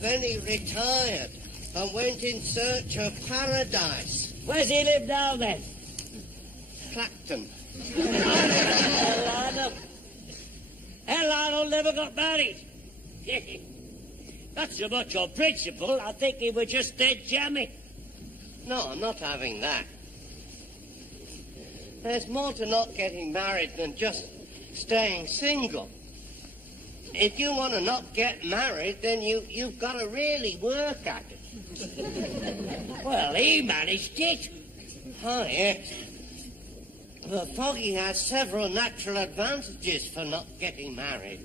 Then he retired and went in search of paradise. Where's he live now, then? Clacton. Hell, Arnold never got married. Not so much on principle. I think he was just dead jammy. No, I'm not having that. There's more to not getting married than just staying single. If you want to not get married, then you've got to really work at it. Well, he managed it. Oh, yes. Well, Foggy has several natural advantages for not getting married.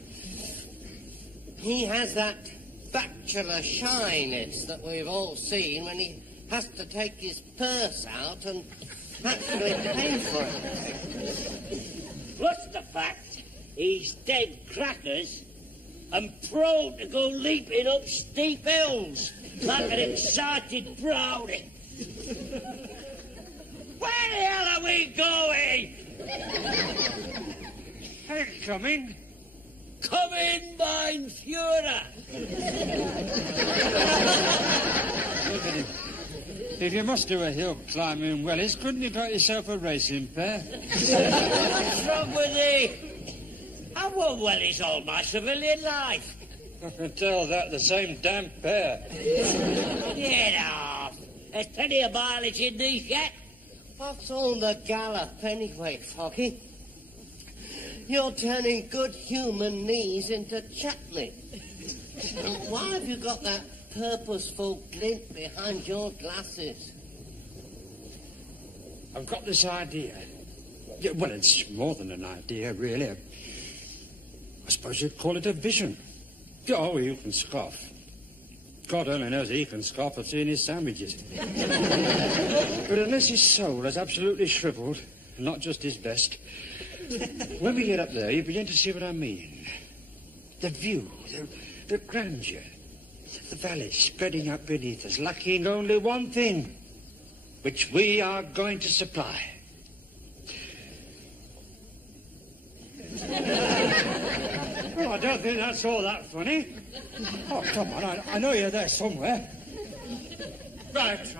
He has that bachelor shyness that we've all seen when he has to take his purse out and actually pay for it. What's the fact? He's dead crackers and prone to go leaping up steep hills like an excited brownie. Where the hell are we going? Hey, come in. Come in, mein Führer. Look at him. If you must do a hill climbing wellies, couldn't you got yourself a racing pair? What's wrong with thee? I've worn wellies all my civilian life. I can tell that the same damn pair. Get off. There's plenty of mileage in these yet. What's all the gallop anyway, Foggy? You're turning good human knees into chutney. Why have you got that purposeful glint behind your glasses? I've got this idea. Yeah, well, it's more than an idea, really. I suppose you'd call it a vision. Oh, you can scoff. God only knows he can scoff at seeing his sandwiches. But unless his soul is absolutely shriveled, not just his best, when we get up there, you begin to see what I mean. The view, the grandeur, the valley spreading out beneath us, lacking only one thing, which we are going to supply. Well, I don't think that's all that funny. Oh, come on, I know you're there somewhere. Right.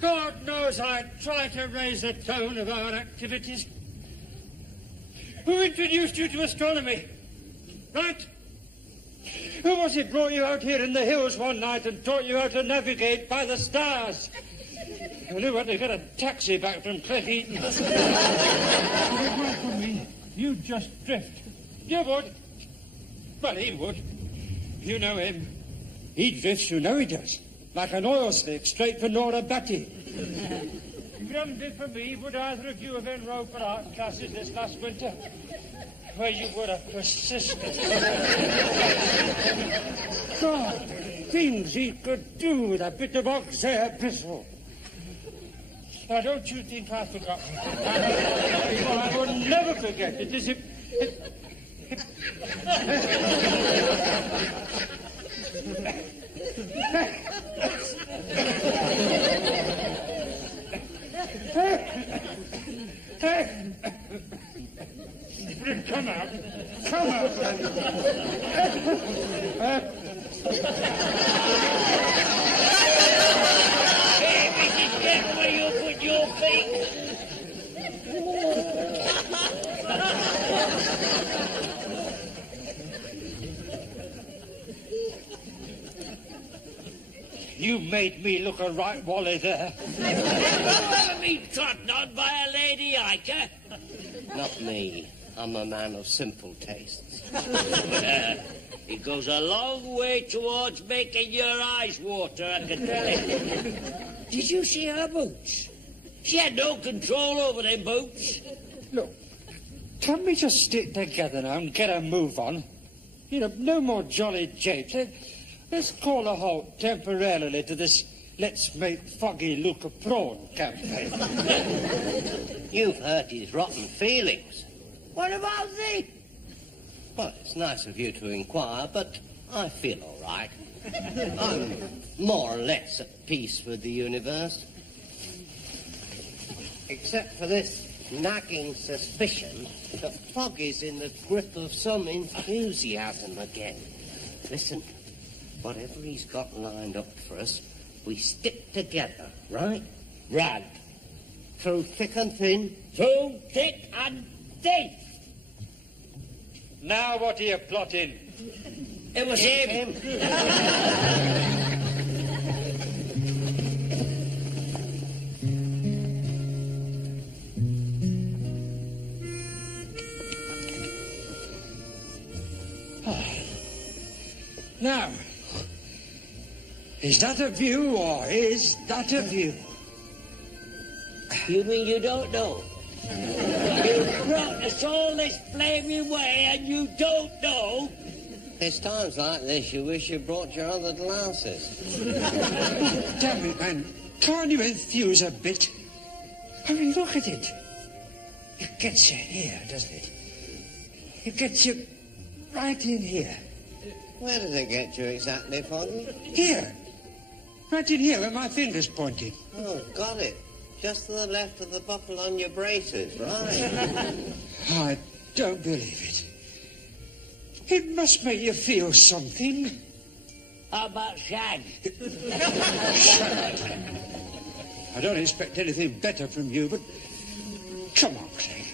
God knows I try to raise the tone of our activities. Who introduced you to astronomy? Right? Who was it brought you out here in the hills one night and taught you how to navigate by the stars? And who had to get a taxi back from Cleckheaton? If it weren't for me, you'd just drift. You would. Well, he would. You know him. He drifts, you know he does. Like an oil slick straight for Nora Batty. If it hadn't been for me, would either of you have enrolled for art classes this last winter? Well, you would have persisted. God, things he could do with a bit of ox-hair bristle. Now, don't you think I've forgotten? Well, I would never forget it, as if... Come out. Come out. Hey, Mrs. Kent, where you put your feet? You made me look a right wally there. Ever been trodden on by a lady hiker? Not me. I'm a man of simple tastes. It goes a long way towards making your eyes water, I can tell you. Did you see her boots? She had no control over them boots. Look, can we just stick together now and get a move on? You know, no more jolly japes. Let's call a halt temporarily to this let's make Foggy look a prawn campaign. You've hurt his rotten feelings. What about thee? Well, it's nice of you to inquire, but I feel all right. I'm more or less at peace with the universe. Except for this nagging suspicion that Foggy's in the grip of some enthusiasm again. Listen, whatever he's got lined up for us, we stick together, right? Right. Through thick and thin. Through thick and thin. Now what are you plotting? It was him. Now, is that a view or is that a view? You mean you don't know? You brought us all this flaming way and you don't know? There's times like this you wish you brought your other glasses. Damn it, man. Can't you enthuse a bit? I mean, look at it. It gets you here, doesn't it? It gets you right in here. Where does it get you exactly, Foggy? Here. Right in here where my finger's pointing. Oh, got it. Just to the left of the buckle on your braces, right? I don't believe it. It must make you feel something. How about shag? I don't expect anything better from you, but come on, Craig.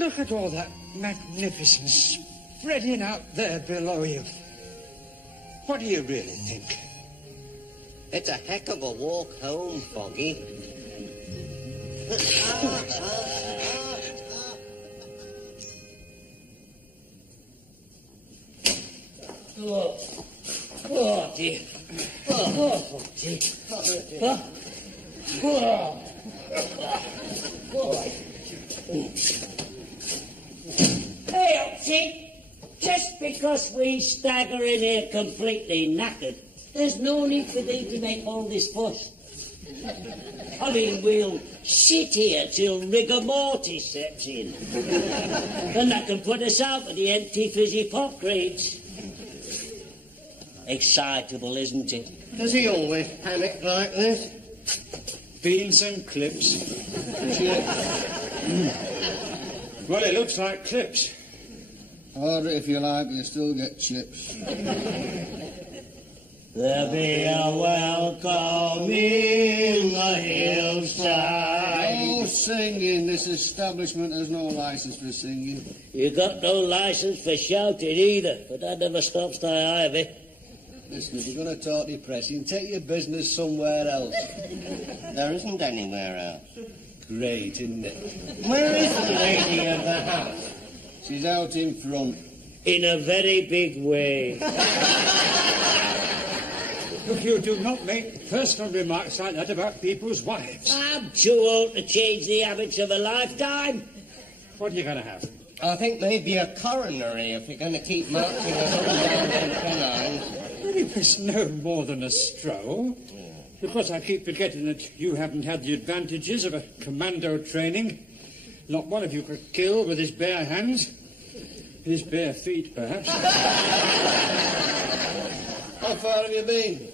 Look at all that magnificence spreading out there below you. What do you really think? It's a heck of a walk home, Foggy. Oh, dear. Oh, dear. Hey, Oxy, just because we stagger in here completely knackered, there's no need for thee to make all this fuss. I mean, we'll sit here till rigor mortis sets in. And that can put us out with the empty fizzy pop crates. Excitable, isn't it? Does he always panic like this? Beans and clips. Well, it looks like clips. Order it if you like, you still get chips. There'll be a welcome in the hillside. No singing. This establishment has no license for singing. You got no license for shouting either, but that never stops thy ivy. Listen, if you're going to talk depressing, take your business somewhere else. There isn't anywhere else. Great, isn't it? Where is the lady of the house? She's out in front. In a very big way. Look, you do not make personal remarks like that about people's wives. I'm too old to change the habits of a lifetime. What are you going to have? I think maybe a coronary if you're going to keep marching us up and down them canines. Well, it was no more than a stroll. Of course, I keep forgetting that you haven't had the advantages of a commando training. Not one of you could kill with his bare hands. His bare feet, perhaps. How far have you been?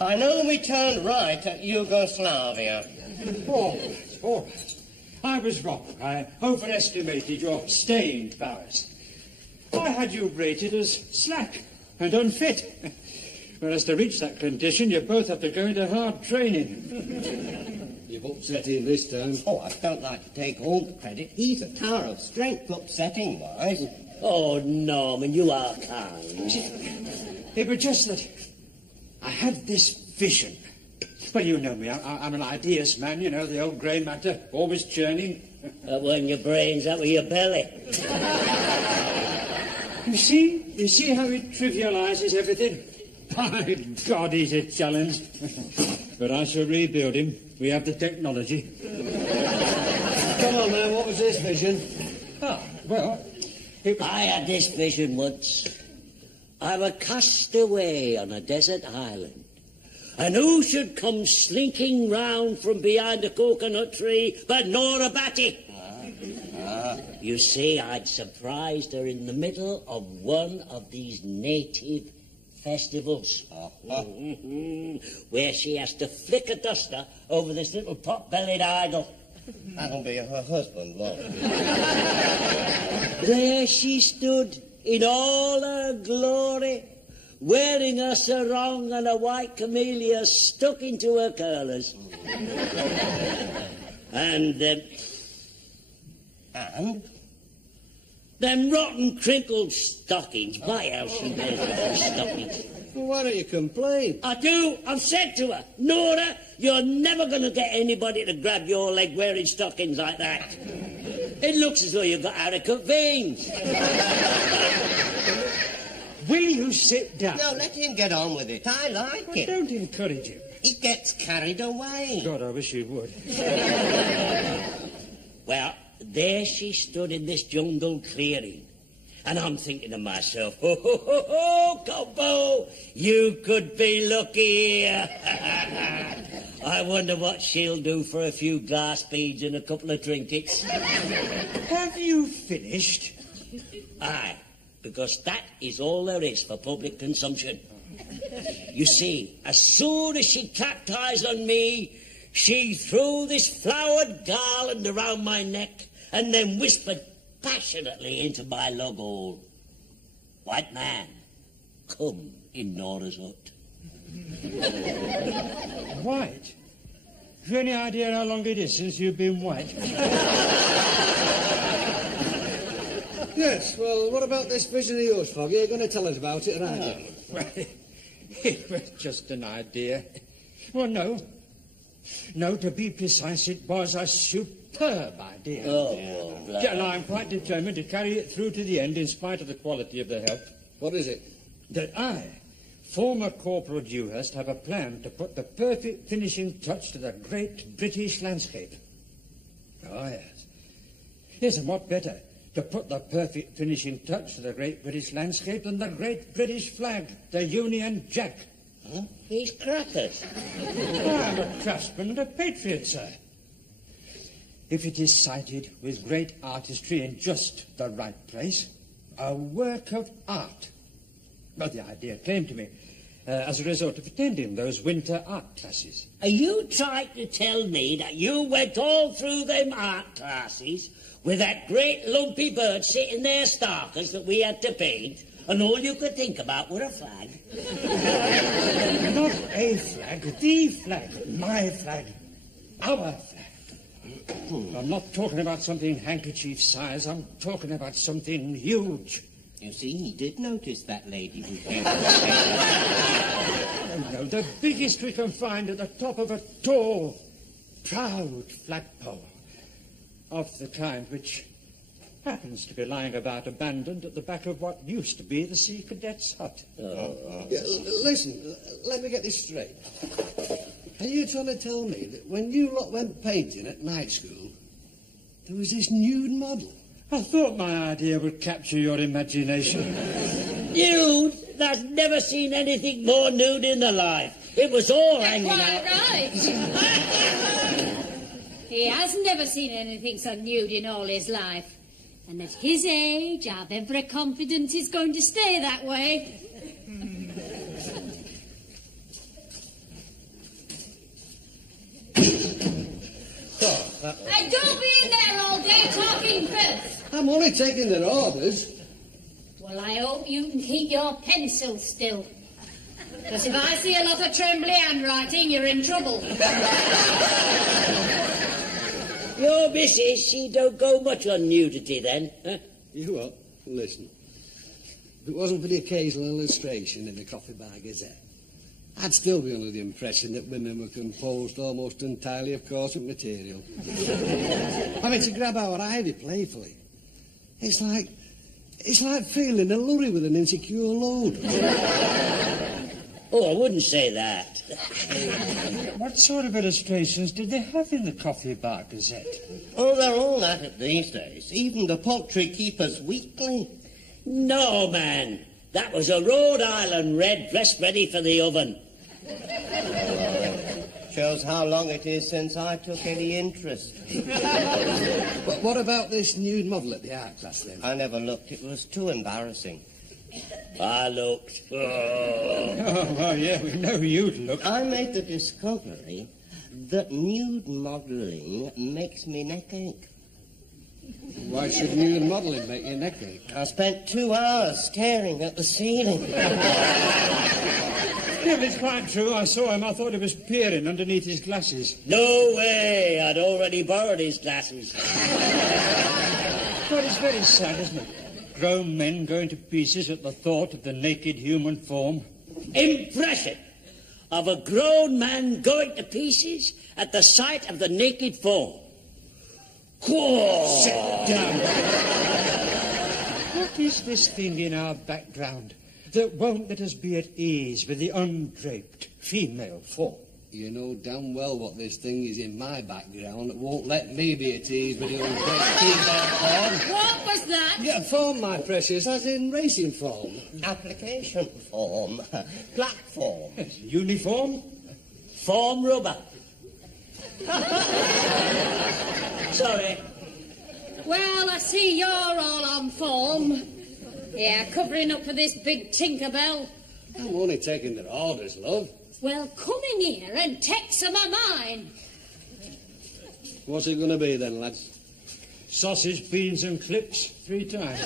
I know we turned right at Yugoslavia. All right. I was wrong. I overestimated your staying powers. I had you rated as slack and unfit. Whereas to reach that condition, you both have to go into hard training. You've upset him this time. Oh, I don't like to take all the credit. He's a tower of strength, upsetting-wise. Oh, Norman, you are kind. It was just that I had this vision. Well, you know me. I'm an ideas man, you know, the old grey matter, always churning. When your brain's out of your belly. You see how it trivialises everything? My God, he's a challenge. But I shall rebuild him. We have the technology. Come on, man, what was this vision? Ah, well, I had this vision once. I was cast away on a desert island. And who should come slinking round from behind a coconut tree but Nora Batty? You see, I'd surprised her in the middle of one of these native festivals. Where she has to flick a duster over this little pot-bellied idol. That'll be her husband, look. There she stood in all her glory, wearing a sarong and a white camellia stuck into her curlers. And them rotten crinkled stockings. My how she wears those stockings. Well, why don't you complain? I do. I've said to her, Nora, you're never going to get anybody to grab your leg wearing stockings like that. It looks as though you've got haricot veins. will you sit down? No, let him get on with it. I like Well, it. don't encourage him. He gets carried away. God, I wish you would. Well, there she stood in this jungle clearing. And I'm thinking to myself, ho, ho, ho, ho, Gobbo, you could be lucky here. I wonder what she'll do for a few glass beads and a couple of trinkets. Have you finished? Aye, because that is all there is for public consumption. You see, as soon as she clapped eyes on me, she threw this flowered garland around my neck and then whispered passionately into my lug hole. White man, come in Nora's hut. White? Have you any idea how long it is since you've been white? Yes, well, what about this vision of yours, Foggy? You're going to tell us about it, aren't you? Well, it was just an idea. Well, no. No, to be precise, it was a superb idea. Oh, Yeah, and I'm quite determined to carry it through to the end in spite of the quality of the help. What is it? That I, former Corporal Dewhurst, have a plan to put the perfect finishing touch to the great British landscape. Oh, yes. Yes, and what better to put the perfect finishing touch to the great British landscape than the great British flag, the Union Jack. Huh? These crackers. I'm a craftsman and a patriot, sir. If it is sited with great artistry in just the right place, a work of art. Well, the idea came to me as a result of attending those winter art classes. Are you trying to tell me that you went all through them art classes with that great lumpy bird sitting there starkers that we had to paint, and all you could think about were a flag? Not a flag, the flag, my flag, our flag. I'm not talking about something handkerchief size, I'm talking about something huge. You see, he did notice that lady who came. Oh, no, the biggest we can find at the top of a tall, proud flagpole. Of the kind which happens to be lying about abandoned at the back of what used to be the Sea Cadet's hut. Yeah, listen, let me get this straight. Are you trying to tell me that when you lot went painting at night school, there was this nude model? I thought my idea would capture your imagination. Nude? That's never seen anything more nude in their life. It was all hanging Quite out. right. He has never seen anything so nude in all his life. And at his age, I'm every confident he's going to stay that way. And don't be in there all day talking first. I'm only taking their orders. Well, I hope you can keep your pencil still. Because if I see a lot of trembly handwriting, you're in trouble. Your missus, she don't go much on nudity then, huh? You what? Listen. If it wasn't for the occasional illustration in the Coffee Bar Gazette, I'd still be under the impression that women were composed almost entirely of coarser material. I mean, to grab our ivy playfully, it's like feeling a lorry with an insecure load. Oh, I wouldn't say that. What sort of illustrations did they have in the Coffee Bar Gazette? Oh, they're all at it these days. Even the Poultry Keeper's Weekly. No, man. That was a Rhode Island red dressed ready for the oven. Shows how long it is since I took any interest. But what about this nude model at the art class then? I never looked. It was too embarrassing. I looked. Oh. Oh, well, yeah, we know you'd look. I made the discovery that nude modelling makes me neck ache. Why should nude modelling make your neck ache? I spent 2 hours staring at the ceiling. Yeah, but it's quite true. I saw him. I thought he was peering underneath his glasses. No way. I'd already borrowed his glasses. But it's very sad, isn't it? Grown men going to pieces at the thought of the naked human form. Impression of a grown man going to pieces at the sight of the naked form. Sit down. What is this thing in our background that won't let us be at ease with the undraped female form? You know damn well what this thing is in my background that won't let me be at ease with the undraped female form. What was that? Yeah, form, my precious, as in racing form. Application form. Platform. Yes, uniform? Form rubber. Sorry. Well, I see you're all on form. Yeah, covering up for this big Tinkerbell. I'm only taking their orders, love. Well, come in here and take some of mine. What's it going to be then, lads? Sausage, beans and clips 3 times.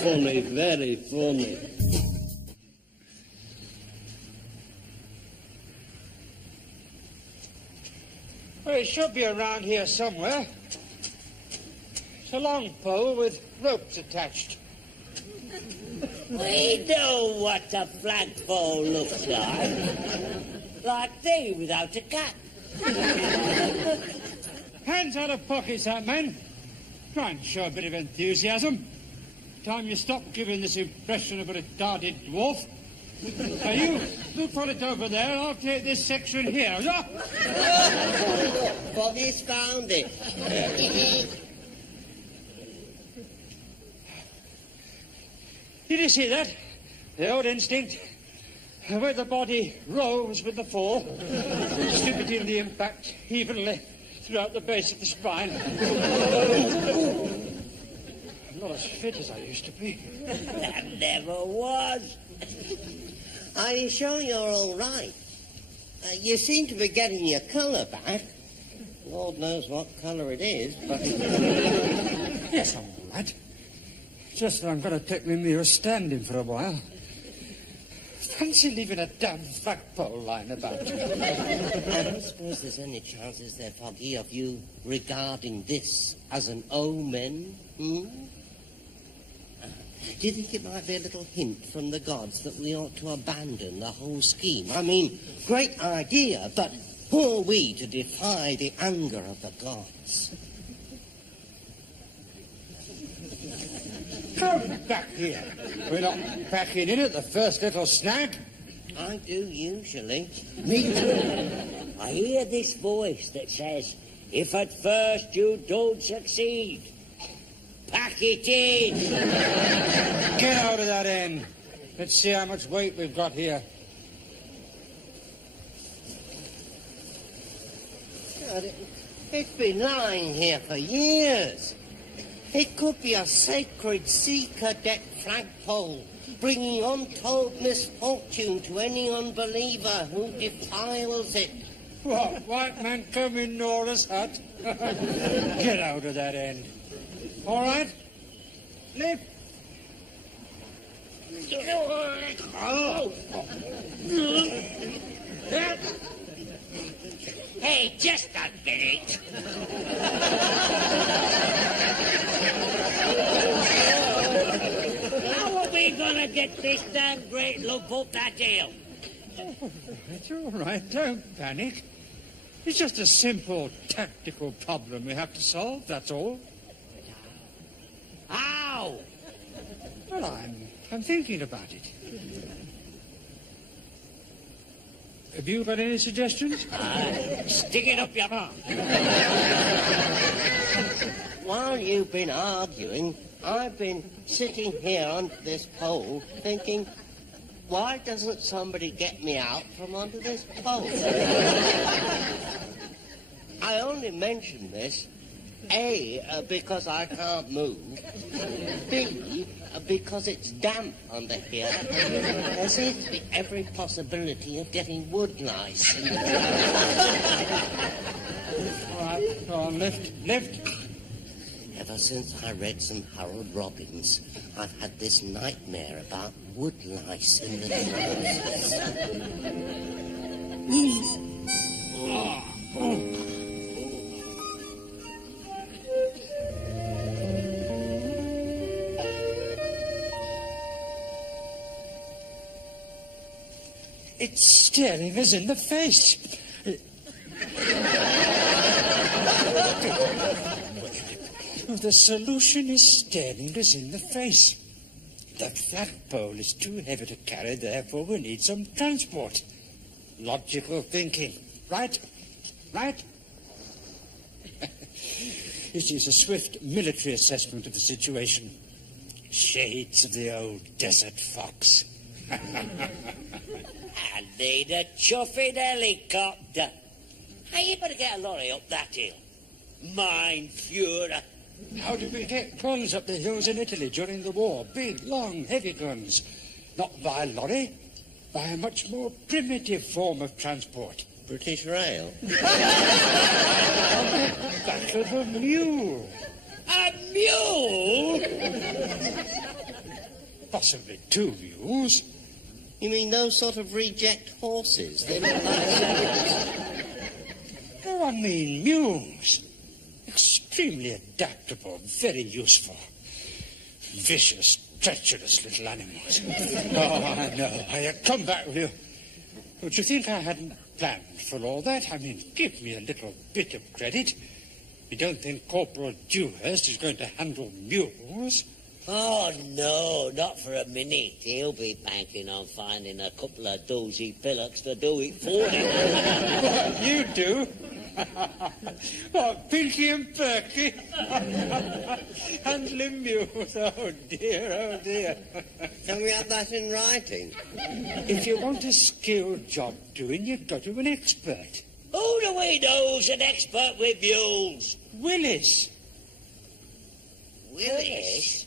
Funny, very funny. Well, it should be around here somewhere. It's a long pole with ropes attached. We know what a flagpole looks like. Like thee without a cat. Hands out of pockets, that man. Try and show a bit of enthusiasm. Time you stop giving this impression of a retarded dwarf. Now, you put it over there, I'll take this section here. Foggy's found it. Did you see that? The old instinct. Where the body rose with the fall, distributing the impact evenly throughout the base of the spine. I'm not as fit as I used to be. That never was. Are you sure you're all right? You seem to be getting your colour back. Lord knows what colour it is, but... Yes, I'm all right. Just that I'm going to take my mirror standing for a while. Fancy leaving a damn flagpole lying about. I don't suppose there's any chances there, Foggy, of you regarding this as an omen, hmm? Do you think it might be a little hint from the gods that we ought to abandon the whole scheme? I mean, great idea, but who are we to defy the anger of the gods? Come back here. We're not backing in at the first little snag. I do, usually. Me too. I hear this voice that says, if at first you don't succeed, pack it in. Get out of that end. Let's see how much weight we've got here. God, it's been lying here for years. It could be a sacred sea cadet flagpole, bringing untold misfortune to any unbeliever who defiles it. What, white man come in Nora's hut? Get out of that end. All right? Lift. Hey, just a minute. How are we gonna get this damn great lump up that hill? It's all right. Don't panic. It's just a simple tactical problem we have to solve, that's all. How? Well, I'm thinking about it. Have you got any suggestions? Stick it up your arm. While you've been arguing, I've been sitting here on this pole thinking, why doesn't somebody get me out from under this pole? I only mention this, A, because I can't move, B, because it's damp under here. There seems to be every possibility of getting wood lice in the All right, go on, lift. Ever since I read some Harold Robbins, I've had this nightmare about wood lice in the It's staring us in the face. The solution is staring us in the face. The flagpole is too heavy to carry, therefore we need some transport. Logical thinking. Right? It is a swift military assessment of the situation. Shades of the old desert fox. I need a chuffing helicopter. Hey, you better get a lorry up that hill. Mein Führer. How did we get guns up the hills in Italy during the war? Big, long, heavy guns. Not by lorry, by a much more primitive form of transport. British Rail. That of a mule. A mule? Possibly 2 mules. You mean those sort of reject horses? They look like No, I mean mules. Extremely adaptable, very useful. Vicious, treacherous little animals. Oh, I know. I come back with you. Would you think I hadn't planned for all that? I mean, give me a little bit of credit. You don't think Corporal Dewhurst is going to handle mules? Oh, no, not for a minute. He'll be banking on finding a couple of dozy pillocks to do it for him. What, you do? What, Pinky and Perky? Handling mules? Oh, dear. Can we have that in writing? If you want a skilled job doing, you've got to be an expert. Who do we know's an expert with mules? Willis. Willis?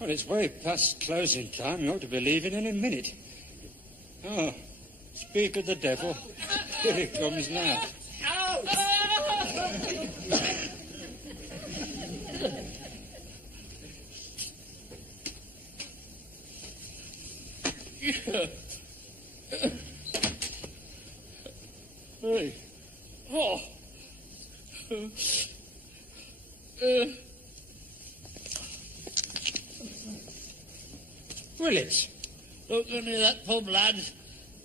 Well, it's way past closing time. You ought to be leaving in a minute. Oh, speak of the devil. Here he comes now. Hey. Oh. Willis. Look into that pub, lads.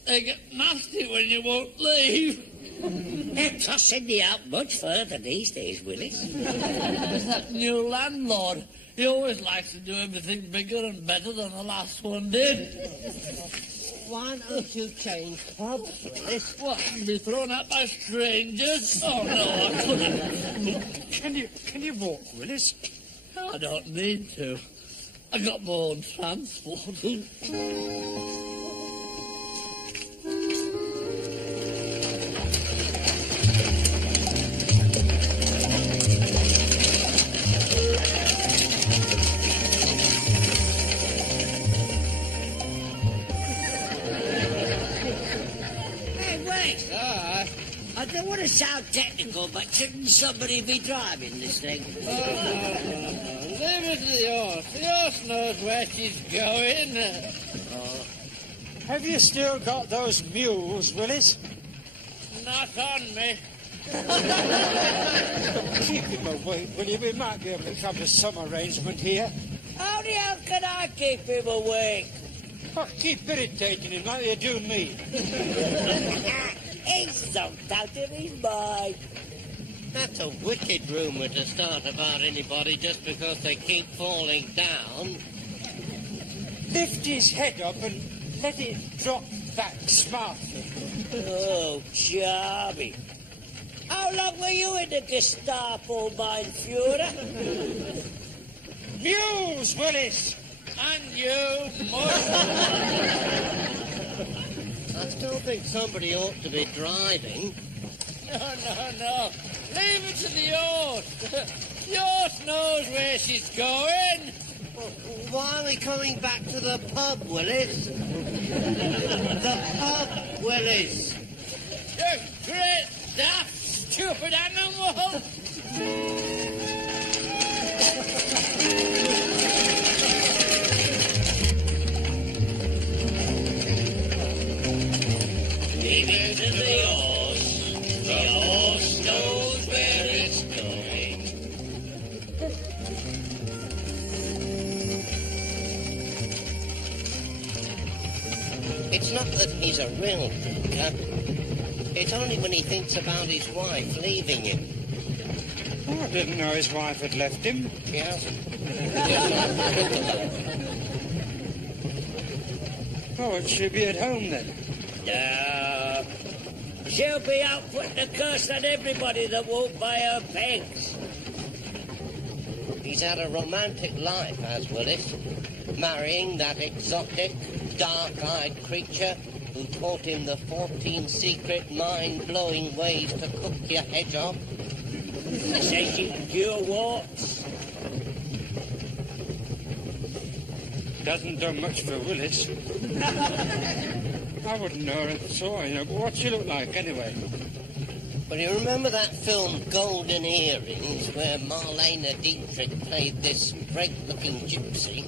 They get nasty when you won't leave. They're tossing you out much further these days, Willis. There's that new landlord. He always likes to do everything bigger and better than the last one did. Why don't you change pubs, Willis? What, and be thrown out by strangers? Oh, no, I couldn't. Can you walk, Willis? I don't need to. I got my own transport. I don't want to sound technical, but shouldn't somebody be driving this thing? Leave it to the horse. The horse knows where she's going. Have you still got those mules, Willis? Not on me. Keep him awake, will you? We might be able to come to some arrangement here. How the hell can I keep him awake? Oh, keep irritating him like you do me. He's zonked out of his mind. That's a wicked rumour to start about anybody just because they keep falling down. Lift his head up and let it drop back smartly. Oh, charming. How long were you in the Gestapo, mein Führer? News, Willis! And you, more. I still think somebody ought to be driving. No. Leave it to the horse. The horse knows where she's going. Why are we coming back to the pub, Willis? The pub, Willis. You great, daft, stupid animal. Leave it to the horse. The horse knows where it's going. It's not that he's a real drinker. It's only when he thinks about his wife leaving him. Oh, I didn't know his wife had left him. He hasn't. Oh, it should be at home then. No. She'll be out putting a curse on everybody that won't buy her pegs. He's had a romantic life, has Willis. Marrying that exotic, dark-eyed creature who taught him the 14 secret, mind-blowing ways to cook your hedgehog. She says she can cure warts. Doesn't do much for Willis. I wouldn't know her if I saw her, you know, but what'd she look like anyway? Well, you remember that film Golden Earrings, where Marlene Dietrich played this great-looking gypsy?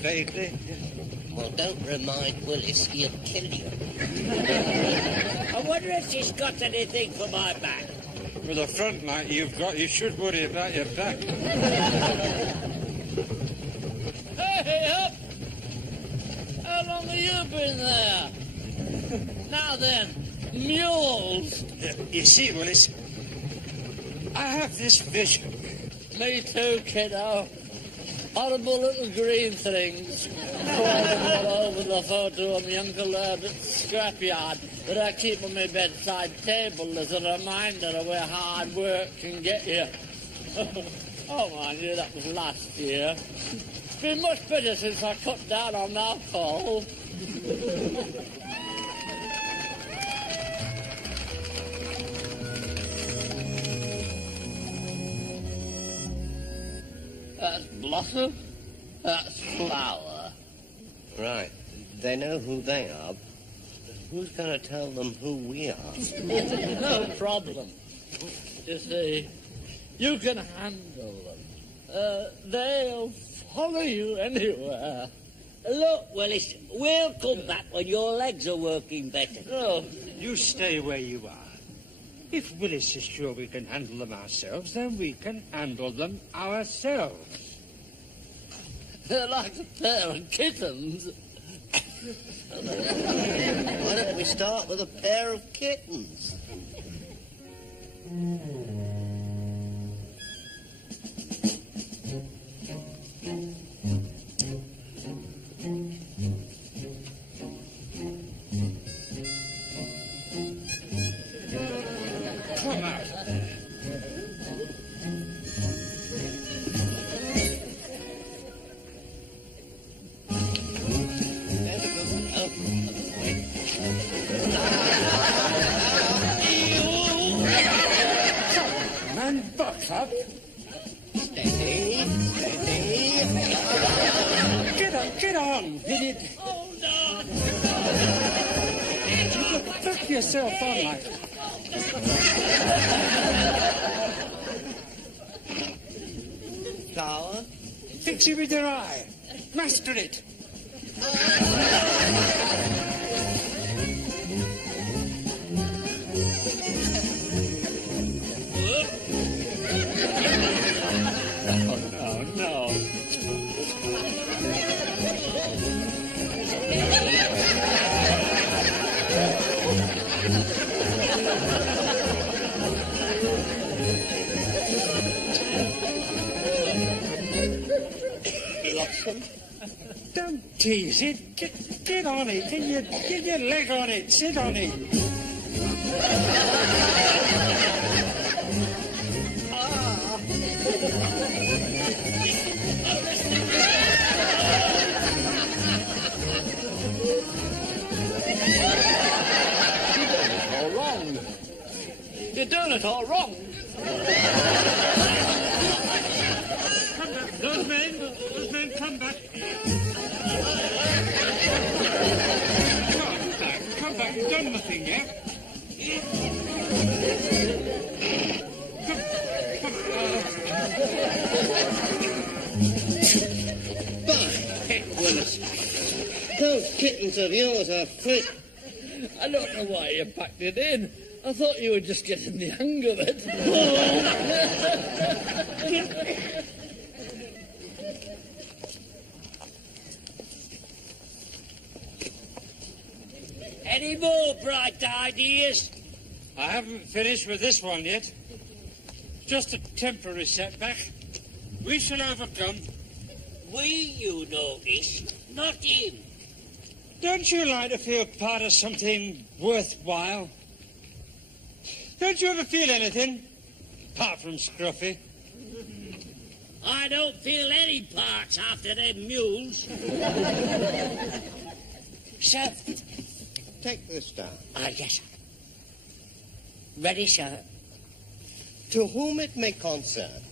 Vaguely. Well, don't remind Willis, he'll kill you. I wonder if she's got anything for my back. With a front like you've got, you should worry about your back. Hey, up! How long have you been there? Now then, mules. You see, Willis, I have this vision. Me too, kiddo. Horrible little green things crawling all over the photo of my Uncle Herbert's scrapyard that I keep on my bedside table as a reminder of where hard work can get you. Oh, mind you, that was last year. It's been much better since I cut down on alcohol. That's blossom. That's flower. Right. They know who they are. Who's going to tell them who we are? No problem. You see, you can handle them. They'll follow you anywhere. Look, Willis, we'll come back when your legs are working better. No, You stay where you are. If Willis is sure we can handle them ourselves, then we can handle them ourselves. they're like a pair of kittens. Why don't we start with a pair of kittens? Come out. Man, buck up. Steady, steady. Get on, idiot. Oh, no! Back yourself on like Flower. Fix it with your eye. Master it. Oh, no. Blossom. Don't tease it. Get on it. Get your leg on it. Sit on it. All wrong. You're doing it all wrong. Come back. Those men, come back. Come back. You've done nothing yet. By heck, Willis, those kittens of yours are fit. I don't know why you packed it in. I thought you were just getting the hang of it. Any more bright ideas? I haven't finished with this one yet. Just a temporary setback. We shall overcome. We, you notice, not him. Don't you like to feel part of something worthwhile? Don't you ever feel anything, apart from Scruffy? I don't feel any parts after them mules. Sir? Take this down. Yes, sir. Ready, sir? To whom it may concern,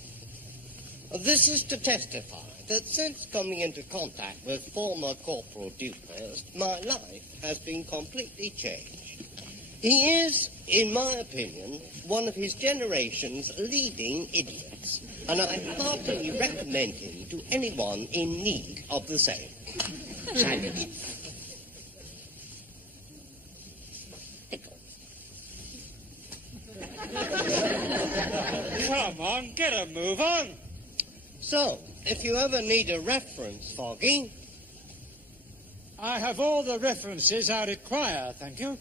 this is to testify that since coming into contact with former Corporal Dewhurst, my life has been completely changed. He is, in my opinion, one of his generation's leading idiots, and I heartily recommend him to anyone in need of the same. Silence. Come on, get a move on. So, if you ever need a reference, Foggy, I have all the references I require, thank you,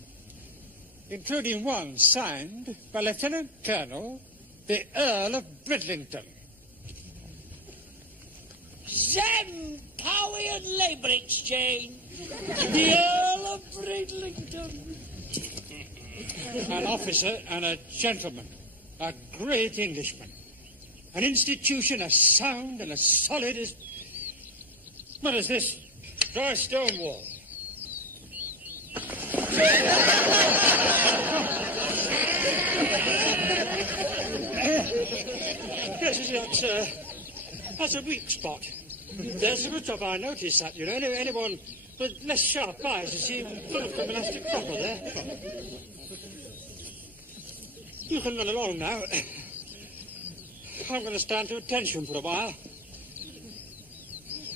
including one signed by Lieutenant Colonel the Earl of Bridlington. Zem Power and Labour Exchange. The Earl of Bridlington. An officer and a gentleman, a great Englishman, an institution as sound and as solid as... What is this? Dry stone wall. Yes, that's a weak spot. There's a good job I noticed that, you know. Anyone with less sharp eyes is full of gymnastic proper there. You can run along now. I'm going to stand to attention for a while.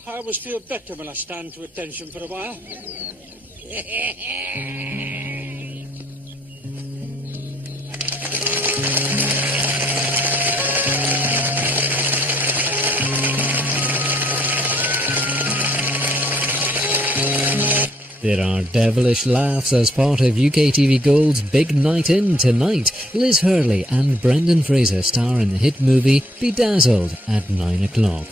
I always feel better when I stand to attention for a while. There are devilish laughs as part of UKTV Gold's Big Night In tonight. Liz Hurley and Brendan Fraser star in the hit movie Bedazzled at 9 o'clock.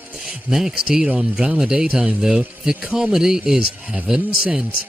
Next here on Drama Daytime though, the comedy is Heaven Sent.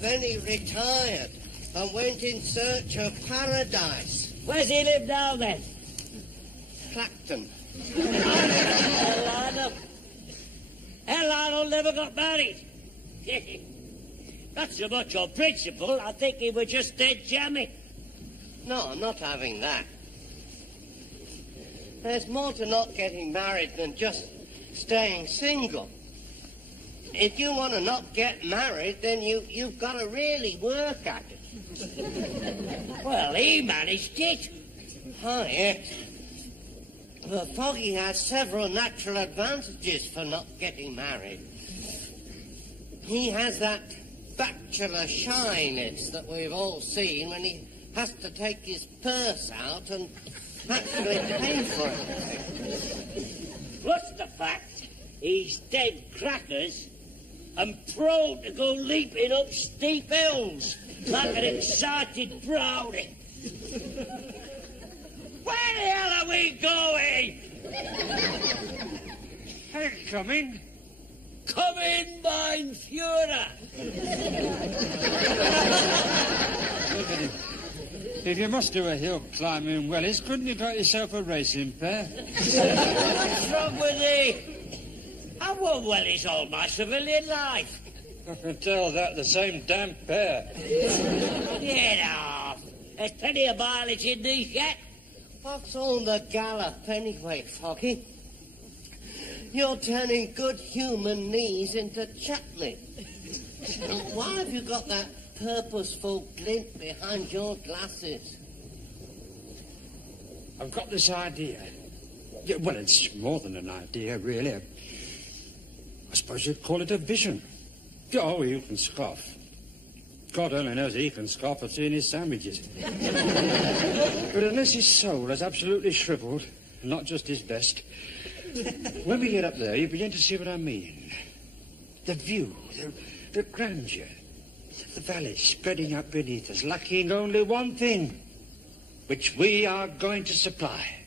Then he retired and went in search of paradise. Where's he live now, then? Clacton. Hell, Arnold never got married. Not so much on principle, I think he was just dead jammy. No, I'm not having that. There's more to not getting married than just staying single. If you want to not get married, then you've got to really work at it. Well, he managed it. Oh, yes. The Foggy has several natural advantages for not getting married. He has that bachelor shyness that we've all seen when he has to take his purse out and actually pay for it. What's the fact? He's dead crackers and prone to go leaping up steep hills like an excited brownie. Where the hell are we going? Hey, come in. Come in, mein Führer. If you must do a hill climbing in Wellies, couldn't you got yourself a racing pair? What's wrong with thee? I've worn wellies all my civilian life. I can tell that the same damn pair. Get off. There's plenty of mileage in these yet. What's all the gallop anyway, Foggy? You're turning good human knees into chutney. Why have you got that purposeful glint behind your glasses? I've got this idea. Yeah, well, it's more than an idea, really. I suppose you'd call it a vision. Oh, you can scoff. God only knows he can scoff at seeing his sandwiches. But unless his soul is absolutely shriveled, not just his best, when we get up there, you begin to see what I mean. The view, the grandeur, the valley spreading out beneath us, lacking only one thing, which we are going to supply.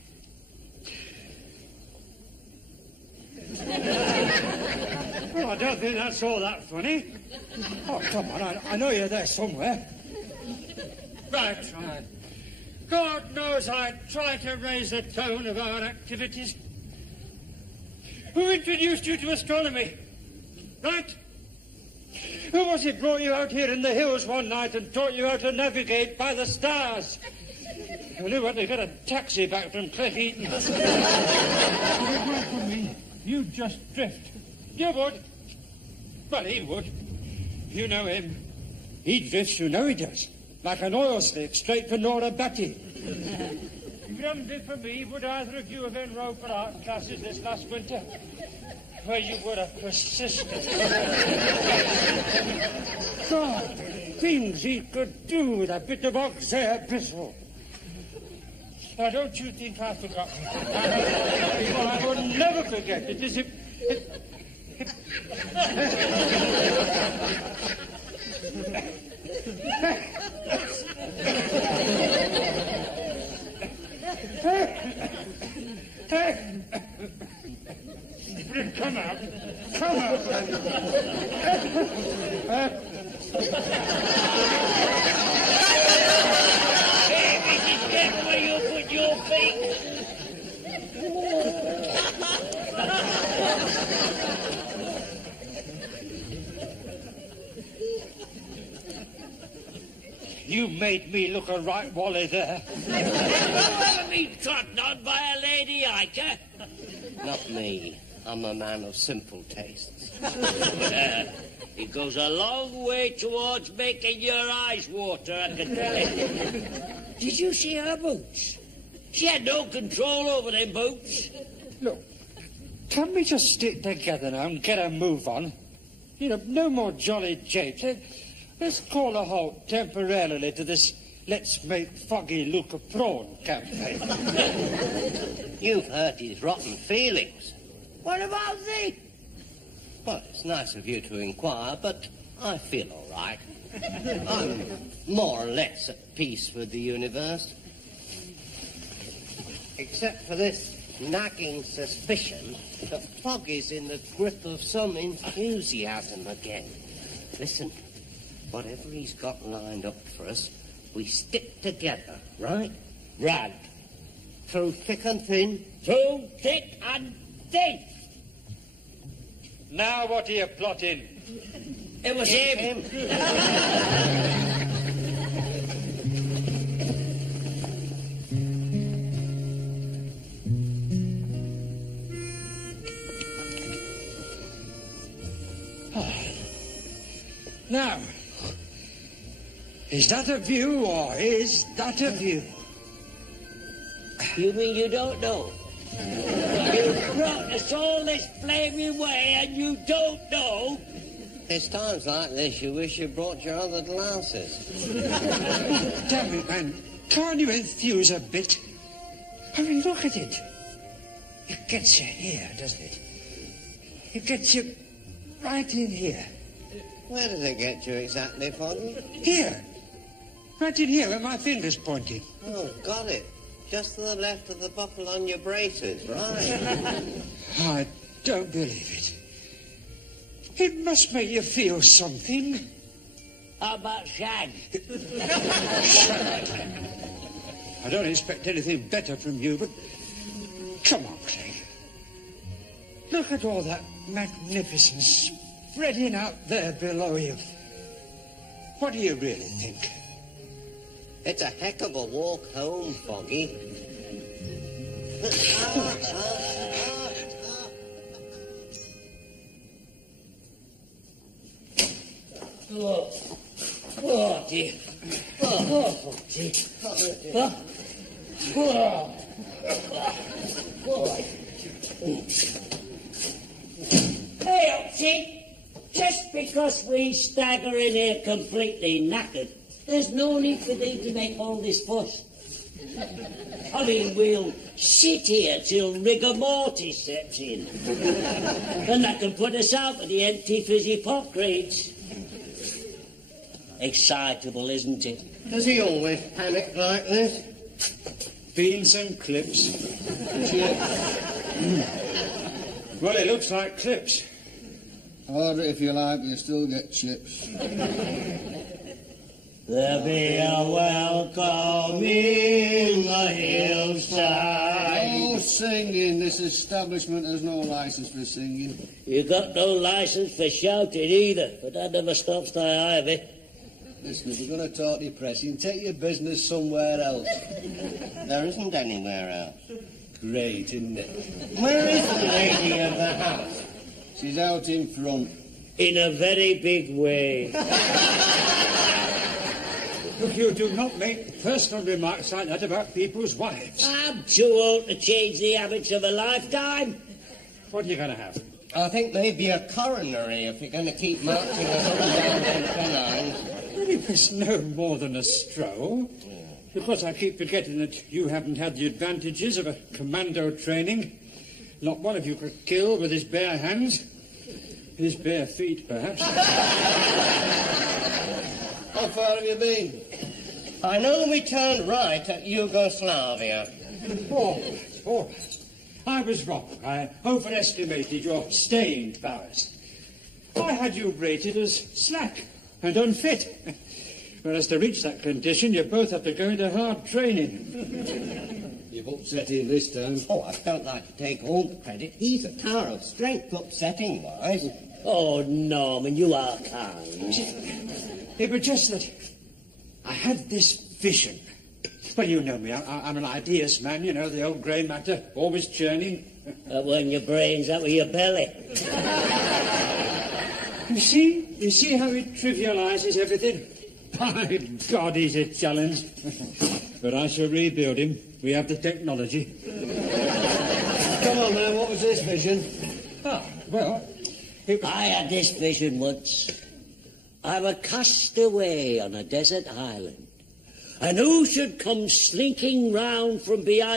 Well, I don't think that's all that funny. Oh, come on, I know you're there somewhere. Right. God knows I try to raise the tone of our activities. Who introduced you to astronomy? Right? Who was it brought you out here in the hills one night and taught you how to navigate by the stars? You knew when to get a taxi back from Cliff Eaton. If it weren't for me, you'd just drift. You would. Well, he would. You know him. He drifts, you know he does. Like an oil slick straight for Nora Batty. If it hadn't been for me, would either of you have enrolled for art classes this last winter? Well, you would have persisted. God, things he could do with a bit of ox hair bristle. Now, don't you think I've forgotten? Well, I would never forget it, as if... Come out. Come out. Hey, Mrs. Get where you put your feet. You made me look a right wally there. Ever been trodden on by a lady hiker? Not me. I'm a man of simple tastes. It goes a long way towards making your eyes water, I can tell you. Did you see her boots? She had no control over them boots. Look, can we just stick together now and get a move on? You know, no more jolly japes. Let's call a halt temporarily to this let's make Foggy look a prawn campaign. You've hurt his rotten feelings. What about thee? Well, it's nice of you to inquire, but I feel all right. I'm more or less at peace with the universe. Except for this nagging suspicion that Foggy's in the grip of some enthusiasm again. Listen, whatever he's got lined up for us, we stick together, right? Right. Through thick and thin. Through thick and thin. Now what are you plotting? It was him. Now, is that a view or is that a view? You mean you don't know? You brought us all this flaming way and you don't know? It's times like this you wish you brought your other glasses. Damn it, man. Can't you enthuse a bit? I mean, look at it. It gets you here, doesn't it? It gets you right in here. Where does it get you exactly, Foggy? Here. Right in here where my finger's pointing. Oh, got it. Just to the left of the buckle on your braces, right? I don't believe it. It must make you feel something. How about shag? I don't expect anything better from you, but come on, Craig. Look at all that magnificence spreading out there below you. What do you really think? It's a heck of a walk home, Foggy. Oh, dear. Oh, dear. Hey, Oxy, just because we stagger in here completely knackered, there's no need for thee to make all this fuss. I mean, we'll sit here till rigor mortis sets in. And that can put us out with the empty fizzy pop crates. Excitable, isn't it? Does he always panic like this? Beans and clips. Well, it looks like clips. Order it if you like, but you still get chips. There'll be a welcome in the hillside. No singing. This establishment has no license for singing. You got no license for shouting either, but that never stops thy ivy. Listen, if you're going to talk depressing, take your business somewhere else. There isn't anywhere else. Great, isn't it? Where is the lady of the house? She's out in front. In a very big way. Look, you do not make personal remarks like that about people's wives. I'm too old to change the habits of a lifetime. What are you going to have? I think maybe a coronary if you're going to keep marching us up and down them canines. Well, it was no more than a stroll. Of course, I keep forgetting that you haven't had the advantages of a commando training. Not one of you could kill with his bare hands. His bare feet, perhaps. How far have you been? I know we turned right at Yugoslavia. All right. I was wrong. I overestimated your staying powers. I had you rated as slack and unfit. Whereas to reach that condition, you both have to go into hard training. You've upset him this time. Oh, I don't like to take all the credit. He's a tower of strength upsetting-wise. Oh, Norman, you are kind. It was just that I had this vision. Well, you know me. I'm an ideas man, you know, the old grey matter, always churning. When your brain's out of your belly. You see how it trivialises everything? By God, he's a challenge. But I shall rebuild him. We have the technology. Come on, man, what was this vision? Well, I had this vision once. I'm a castaway on a desert island. And who should come slinking round from behind